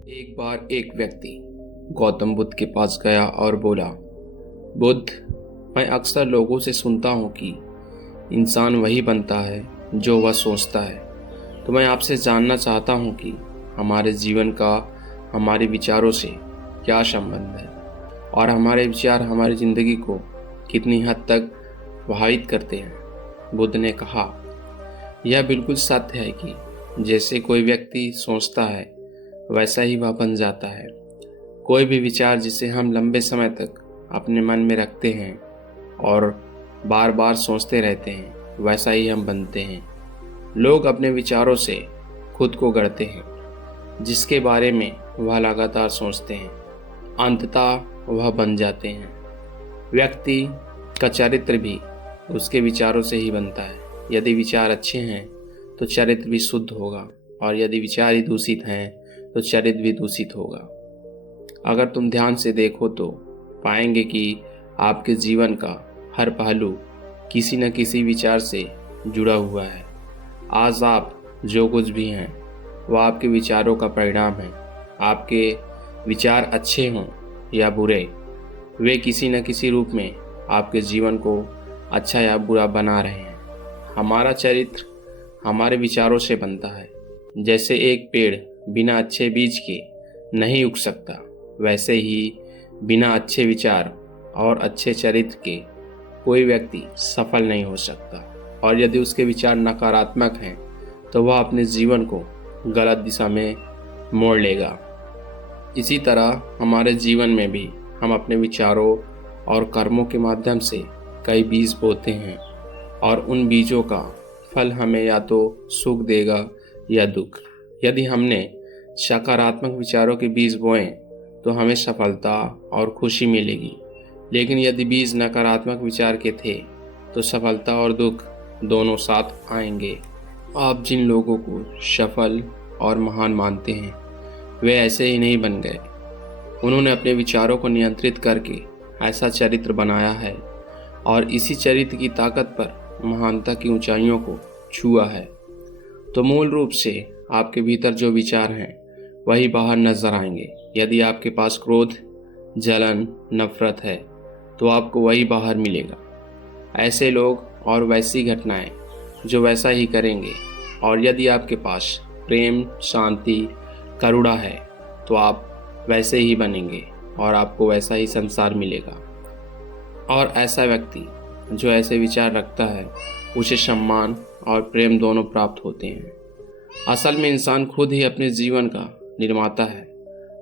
एक बार एक व्यक्ति गौतम बुद्ध के पास गया और बोला, बुद्ध, मैं अक्सर लोगों से सुनता हूँ कि इंसान वही बनता है जो वह सोचता है। तो मैं आपसे जानना चाहता हूँ कि हमारे जीवन का हमारे विचारों से क्या संबंध है और हमारे विचार हमारी ज़िंदगी को कितनी हद तक प्रभावित करते हैं। बुद्ध ने कहा, यह बिल्कुल सत्य है कि जैसे कोई व्यक्ति सोचता है वैसा ही वह बन जाता है। कोई भी विचार जिसे हम लंबे समय तक अपने मन में रखते हैं और बार बार सोचते रहते हैं, वैसा ही हम बनते हैं। लोग अपने विचारों से खुद को गढ़ते हैं। जिसके बारे में वह लगातार सोचते हैं, अंततः वह बन जाते हैं। व्यक्ति का चरित्र भी उसके विचारों से ही बनता है। यदि विचार अच्छे हैं तो चरित्र भी शुद्ध होगा, और यदि विचार ही दूषित हैं तो चरित्र भी दूषित होगा। अगर तुम ध्यान से देखो तो पाएंगे कि आपके जीवन का हर पहलू किसी न किसी विचार से जुड़ा हुआ है। आज आप जो कुछ भी हैं वह आपके विचारों का परिणाम है। आपके विचार अच्छे हों या बुरे, वे किसी न किसी रूप में आपके जीवन को अच्छा या बुरा बना रहे हैं। हमारा चरित्र हमारे विचारों से बनता है। जैसे एक पेड़ बिना अच्छे बीज के नहीं उग सकता, वैसे ही बिना अच्छे विचार और अच्छे चरित्र के कोई व्यक्ति सफल नहीं हो सकता। और यदि उसके विचार नकारात्मक हैं तो वह अपने जीवन को गलत दिशा में मोड़ लेगा। इसी तरह हमारे जीवन में भी हम अपने विचारों और कर्मों के माध्यम से कई बीज बोते हैं, और उन बीजों का फल हमें या तो सुख देगा या दुख। यदि हमने सकारात्मक विचारों के बीज बोए तो हमें सफलता और खुशी मिलेगी, लेकिन यदि बीज नकारात्मक विचार के थे तो सफलता और दुख दोनों साथ आएंगे। आप जिन लोगों को सफल और महान मानते हैं वे ऐसे ही नहीं बन गए। उन्होंने अपने विचारों को नियंत्रित करके ऐसा चरित्र बनाया है, और इसी चरित्र की ताकत पर महानता की ऊंचाइयों को छुआ है। तो मूल रूप से आपके भीतर जो विचार हैं वही बाहर नजर आएंगे। यदि आपके पास क्रोध, जलन, नफरत है तो आपको वही बाहर मिलेगा। ऐसे लोग और वैसी घटनाएं जो वैसा ही करेंगे। और यदि आपके पास प्रेम, शांति, करुणा है तो आप वैसे ही बनेंगे और आपको वैसा ही संसार मिलेगा। और ऐसा व्यक्ति जो ऐसे विचार रखता है उसे सम्मान और प्रेम दोनों प्राप्त होते हैं। असल में इंसान खुद ही अपने जीवन का निर्माता है।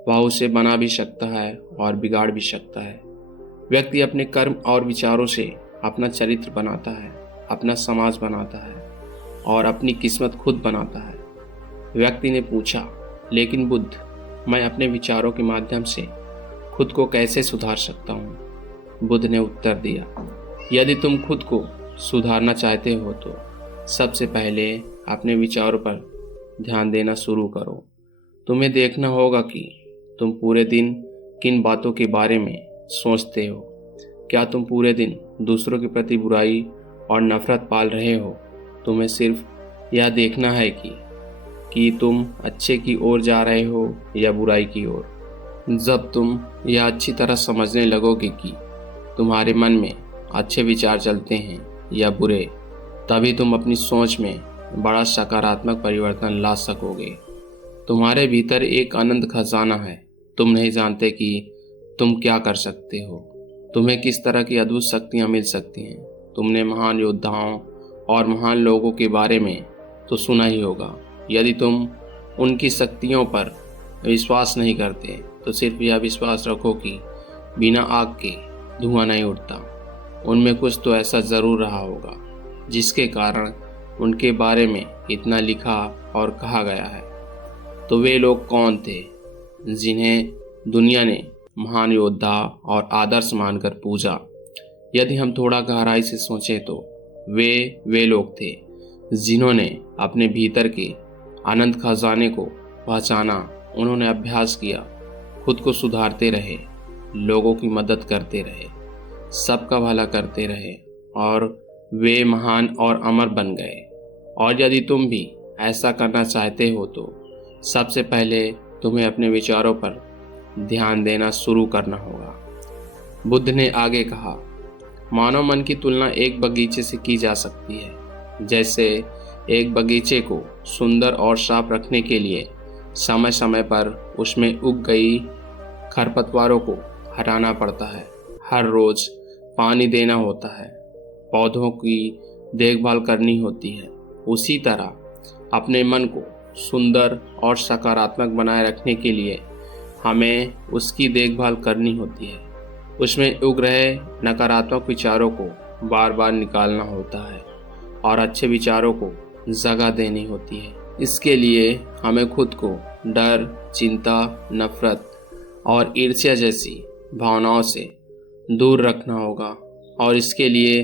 वह उसे बना भी सकता है और बिगाड़ भी सकता है। व्यक्ति अपने कर्म और विचारों से अपना चरित्र बनाता है, अपना समाज बनाता है और अपनी किस्मत खुद बनाता है। व्यक्ति ने पूछा, लेकिन बुद्ध, मैं अपने विचारों के माध्यम से खुद को कैसे सुधार सकता हूँ? बुद्ध ने उत्तर दिया, यदि तुम खुद को सुधारना चाहते हो तो सबसे पहले अपने विचारों पर ध्यान देना शुरू करो। तुम्हें देखना होगा कि तुम पूरे दिन किन बातों के बारे में सोचते हो। क्या तुम पूरे दिन दूसरों के प्रति बुराई और नफरत पाल रहे हो? तुम्हें सिर्फ यह देखना है कि तुम अच्छे की ओर जा रहे हो या बुराई की ओर। जब तुम यह अच्छी तरह समझने लगोगे कि तुम्हारे मन में अच्छे विचार चलते हैं या बुरे, तभी तुम अपनी सोच में बड़ा सकारात्मक परिवर्तन ला सकोगे। तुम्हारे भीतर एक अनंत खजाना है। तुम नहीं जानते कि तुम क्या कर सकते हो, तुम्हें किस तरह की अद्भुत शक्तियाँ मिल सकती हैं। तुमने महान योद्धाओं और महान लोगों के बारे में तो सुना ही होगा। यदि तुम उनकी शक्तियों पर विश्वास नहीं करते तो सिर्फ यह विश्वास रखो कि बिना आग के धुआं नहीं उठता। उनमें कुछ तो ऐसा ज़रूर रहा होगा जिसके कारण उनके बारे में इतना लिखा और कहा गया है। तो वे लोग कौन थे जिन्हें दुनिया ने महान योद्धा और आदर्श मानकर पूजा? यदि हम थोड़ा गहराई से सोचें तो वे लोग थे जिन्होंने अपने भीतर के अनंत खजाने को पहचाना। उन्होंने अभ्यास किया, खुद को सुधारते रहे, लोगों की मदद करते रहे, सबका भला करते रहे, और वे महान और अमर बन गए। और यदि तुम भी ऐसा करना चाहते हो तो सबसे पहले तुम्हें अपने विचारों पर ध्यान देना शुरू करना होगा। बुद्ध ने आगे कहा, मानव मन की तुलना एक बगीचे से की जा सकती है। जैसे एक बगीचे को सुंदर और साफ रखने के लिए समय समय पर उसमें उग गई खरपतवारों को हटाना पड़ता है, हर रोज पानी देना होता है, पौधों की देखभाल करनी होती है। उसी तरह अपने मन को सुंदर और सकारात्मक बनाए रखने के लिए हमें उसकी देखभाल करनी होती है। उसमें उग रहे नकारात्मक विचारों को बार बार निकालना होता है और अच्छे विचारों को जगह देनी होती है। इसके लिए हमें खुद को डर, चिंता, नफरत और ईर्ष्या जैसी भावनाओं से दूर रखना होगा और इसके लिए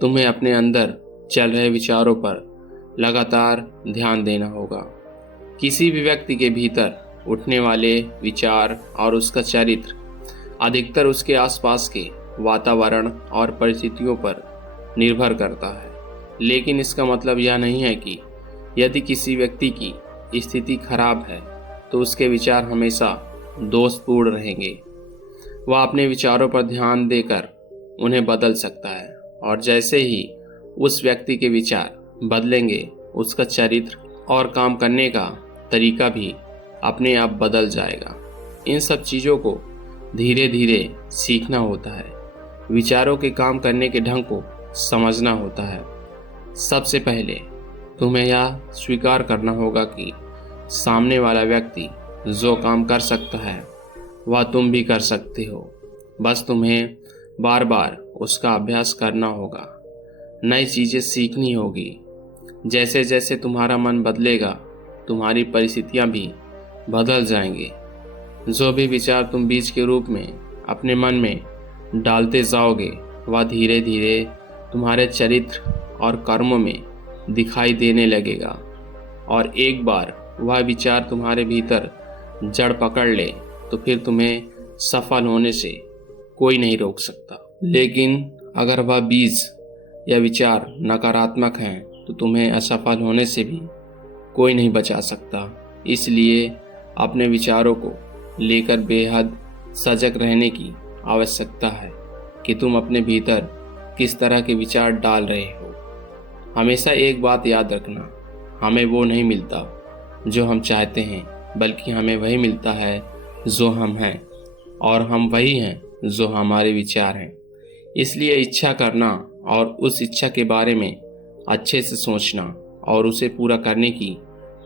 तुम्हें अपने अंदर चल रहे विचारों पर लगातार ध्यान देना होगा। किसी भी व्यक्ति के भीतर उठने वाले विचार और उसका चरित्र अधिकतर उसके आसपास के वातावरण और परिस्थितियों पर निर्भर करता है। लेकिन इसका मतलब यह नहीं है कि यदि किसी व्यक्ति की स्थिति खराब है तो उसके विचार हमेशा दोषपूर्ण रहेंगे। वह अपने विचारों पर ध्यान देकर उन्हें बदल सकता है और जैसे ही उस व्यक्ति के विचार बदलेंगे उसका चरित्र और काम करने का तरीका भी अपने आप बदल जाएगा। इन सब चीज़ों को धीरे धीरे सीखना होता है। विचारों के काम करने के ढंग को समझना होता है। सबसे पहले तुम्हें यह स्वीकार करना होगा कि सामने वाला व्यक्ति जो काम कर सकता है वह तुम भी कर सकते हो। बस तुम्हें बार बार उसका अभ्यास करना होगा, नई चीज़ें सीखनी होगी। जैसे जैसे तुम्हारा मन बदलेगा तुम्हारी परिस्थितियाँ भी बदल जाएंगी। जो भी विचार तुम बीज के रूप में अपने मन में डालते जाओगे वह धीरे धीरे तुम्हारे चरित्र और कर्मों में दिखाई देने लगेगा और एक बार वह विचार तुम्हारे भीतर जड़ पकड़ ले तो फिर तुम्हें सफल होने से कोई नहीं रोक सकता। लेकिन अगर वह बीज या विचार नकारात्मक हैं तो तुम्हें असफल होने से भी कोई नहीं बचा सकता। इसलिए अपने विचारों को लेकर बेहद सजग रहने की आवश्यकता है कि तुम अपने भीतर किस तरह के विचार डाल रहे हो। हमेशा एक बात याद रखना, हमें वो नहीं मिलता जो हम चाहते हैं, बल्कि हमें वही मिलता है जो हम हैं और हम वही हैं जो हमारे विचार हैं। इसलिए इच्छा करना और उस इच्छा के बारे में अच्छे से सोचना और उसे पूरा करने की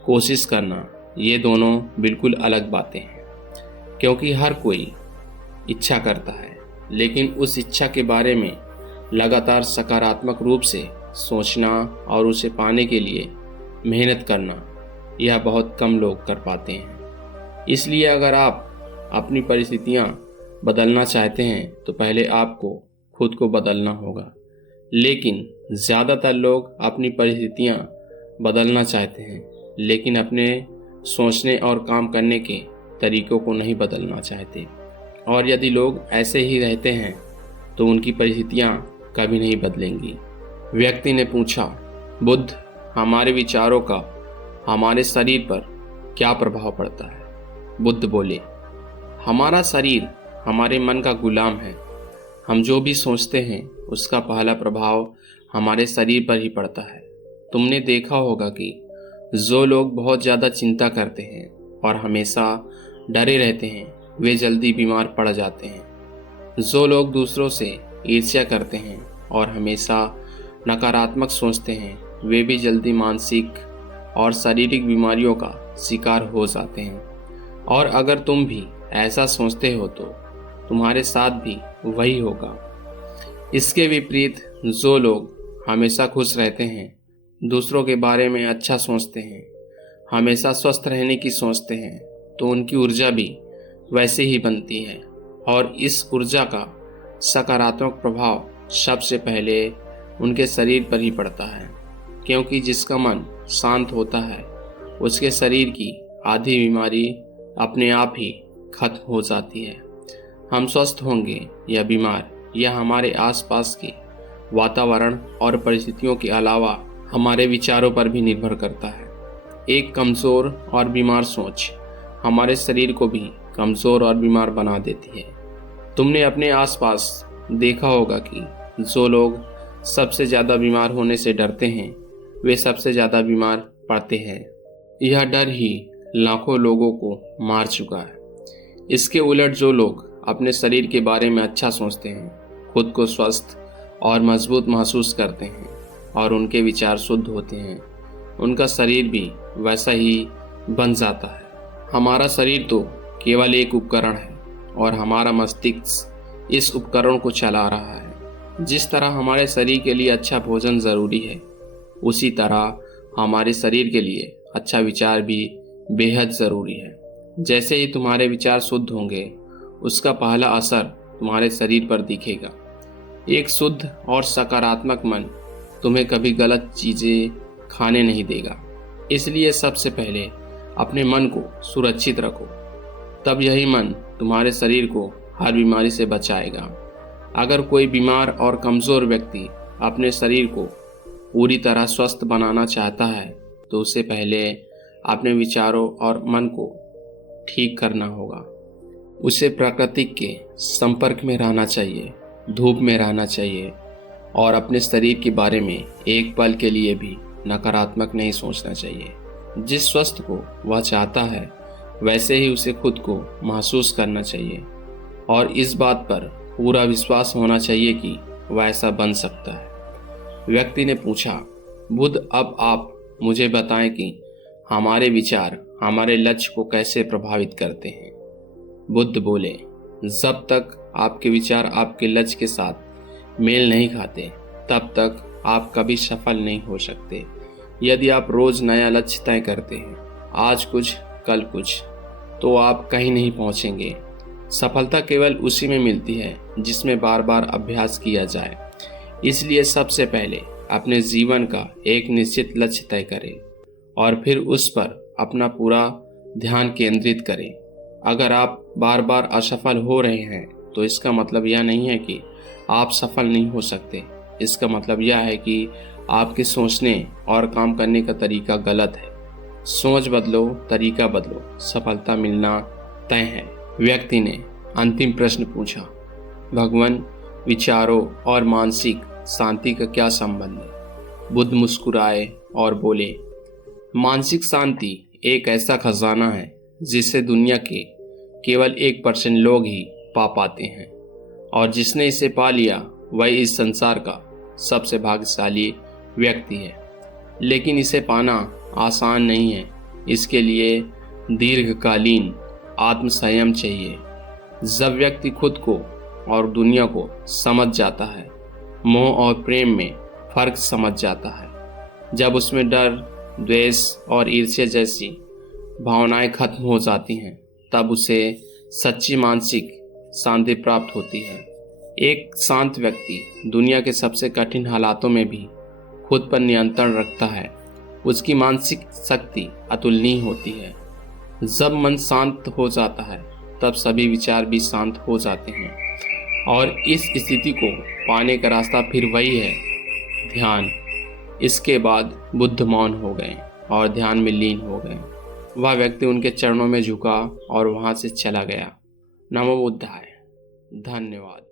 कोशिश करना, ये दोनों बिल्कुल अलग बातें हैं। क्योंकि हर कोई इच्छा करता है, लेकिन उस इच्छा के बारे में लगातार सकारात्मक रूप से सोचना और उसे पाने के लिए मेहनत करना, यह बहुत कम लोग कर पाते हैं। इसलिए अगर आप अपनी परिस्थितियां बदलना चाहते हैं तो पहले आपको खुद को बदलना होगा। लेकिन ज़्यादातर लोग अपनी परिस्थितियां बदलना चाहते हैं लेकिन अपने सोचने और काम करने के तरीकों को नहीं बदलना चाहते। और यदि लोग ऐसे ही रहते हैं तो उनकी परिस्थितियां कभी नहीं बदलेंगी। व्यक्ति ने पूछा, बुद्ध, हमारे विचारों का हमारे शरीर पर क्या प्रभाव पड़ता है? बुद्ध बोले, हमारा शरीर हमारे मन का गुलाम है। हम जो भी सोचते हैं उसका पहला प्रभाव हमारे शरीर पर ही पड़ता है। तुमने देखा होगा कि जो लोग बहुत ज़्यादा चिंता करते हैं और हमेशा डरे रहते हैं वे जल्दी बीमार पड़ जाते हैं। जो लोग दूसरों से ईर्ष्या करते हैं और हमेशा नकारात्मक सोचते हैं वे भी जल्दी मानसिक और शारीरिक बीमारियों का शिकार हो जाते हैं। और अगर तुम भी ऐसा सोचते हो तो तुम्हारे साथ भी वही होगा। इसके विपरीत जो लोग हमेशा खुश रहते हैं, दूसरों के बारे में अच्छा सोचते हैं, हमेशा स्वस्थ रहने की सोचते हैं, तो उनकी ऊर्जा भी वैसे ही बनती है और इस ऊर्जा का सकारात्मक प्रभाव सबसे पहले उनके शरीर पर ही पड़ता है। क्योंकि जिसका मन शांत होता है उसके शरीर की आधी बीमारी अपने आप ही खत्म हो जाती है। हम स्वस्थ होंगे या बीमार यह हमारे आसपास के वातावरण और परिस्थितियों के अलावा हमारे विचारों पर भी निर्भर करता है। एक कमज़ोर और बीमार सोच हमारे शरीर को भी कमज़ोर और बीमार बना देती है। तुमने अपने आसपास देखा होगा कि जो लोग सबसे ज़्यादा बीमार होने से डरते हैं वे सबसे ज़्यादा बीमार पड़ते हैं। यह डर ही लाखों लोगों को मार चुका है। इसके उलट जो लोग अपने शरीर के बारे में अच्छा सोचते हैं, खुद को स्वस्थ और मजबूत महसूस करते हैं और उनके विचार शुद्ध होते हैं, उनका शरीर भी वैसा ही बन जाता है। हमारा शरीर तो केवल एक उपकरण है और हमारा मस्तिष्क इस उपकरण को चला रहा है। जिस तरह हमारे शरीर के लिए अच्छा भोजन ज़रूरी है, उसी तरह हमारे शरीर के लिए अच्छा विचार भी बेहद ज़रूरी है। जैसे ही तुम्हारे विचार शुद्ध होंगे, उसका पहला असर तुम्हारे शरीर पर दिखेगा। एक शुद्ध और सकारात्मक मन तुम्हें कभी गलत चीज़ें खाने नहीं देगा। इसलिए सबसे पहले अपने मन को सुरक्षित रखो, तब यही मन तुम्हारे शरीर को हर बीमारी से बचाएगा। अगर कोई बीमार और कमज़ोर व्यक्ति अपने शरीर को पूरी तरह स्वस्थ बनाना चाहता है तो उसे पहले अपने विचारों और मन को ठीक करना होगा। उसे प्रकृति के संपर्क में रहना चाहिए, धूप में रहना चाहिए और अपने शरीर के बारे में एक पल के लिए भी नकारात्मक नहीं सोचना चाहिए। जिस स्वस्थ को वह चाहता है वैसे ही उसे खुद को महसूस करना चाहिए और इस बात पर पूरा विश्वास होना चाहिए कि वह ऐसा बन सकता है। व्यक्ति ने पूछा, बुद्ध, अब आप मुझे बताएं कि हमारे विचार हमारे लक्ष्य को कैसे प्रभावित करते हैं। बुद्ध बोले, जब तक आपके विचार आपके लक्ष्य के साथ मेल नहीं खाते तब तक आप कभी सफल नहीं हो सकते। यदि आप रोज नया लक्ष्य तय करते हैं, आज कुछ कल कुछ, तो आप कहीं नहीं पहुंचेंगे। सफलता केवल उसी में मिलती है जिसमें बार बार अभ्यास किया जाए। इसलिए सबसे पहले अपने जीवन का एक निश्चित लक्ष्य तय करें और फिर उस पर अपना पूरा ध्यान केंद्रित करें। अगर आप बार बार असफल हो रहे हैं तो इसका मतलब यह नहीं है कि आप सफल नहीं हो सकते। इसका मतलब यह है कि आपके सोचने और काम करने का तरीका गलत है। सोच बदलो, तरीका बदलो, सफलता मिलना तय है। व्यक्ति ने अंतिम प्रश्न पूछा, भगवान, विचारों और मानसिक शांति का क्या संबंध है? बुद्ध मुस्कुराए और बोले, मानसिक शांति एक ऐसा खजाना है जिसे दुनिया के केवल 1% लोग ही पा पाते हैं और जिसने इसे पा लिया वह इस संसार का सबसे भाग्यशाली व्यक्ति है। लेकिन इसे पाना आसान नहीं है। इसके लिए दीर्घकालीन आत्मसंयम चाहिए। जब व्यक्ति खुद को और दुनिया को समझ जाता है, मोह और प्रेम में फर्क समझ जाता है, जब उसमें डर, द्वेष और ईर्ष्या जैसी भावनाएं खत्म हो जाती हैं, तब उसे सच्ची मानसिक शांति प्राप्त होती है। एक शांत व्यक्ति दुनिया के सबसे कठिन हालातों में भी खुद पर नियंत्रण रखता है। उसकी मानसिक शक्ति अतुलनीय होती है। जब मन शांत हो जाता है तब सभी विचार भी शांत हो जाते हैं और इस स्थिति को पाने का रास्ता फिर वही है, ध्यान। इसके बाद बुद्ध मौन हो गए और ध्यान में लीन हो गए। वह व्यक्ति उनके चरणों में झुका और वहां से चला गया। नमो बुद्धाय। धन्यवाद।